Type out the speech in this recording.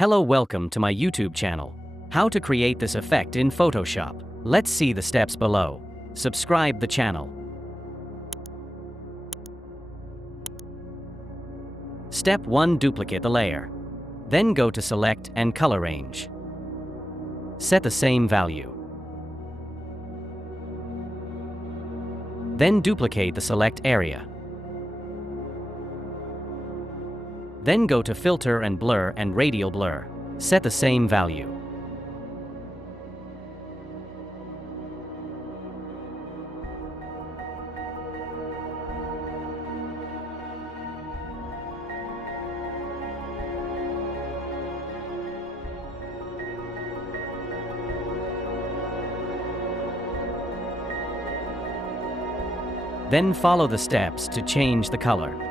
Hello, welcome to my YouTube channel. How to create this effect in Photoshop. Let's see the steps below. Subscribe the channel. Step 1. Duplicate the layer. Then go to Select and Color Range. Set the same value. Then duplicate the select area. Then go to Filter and Blur and Radial Blur. Set the same value. Then follow the steps to change the color.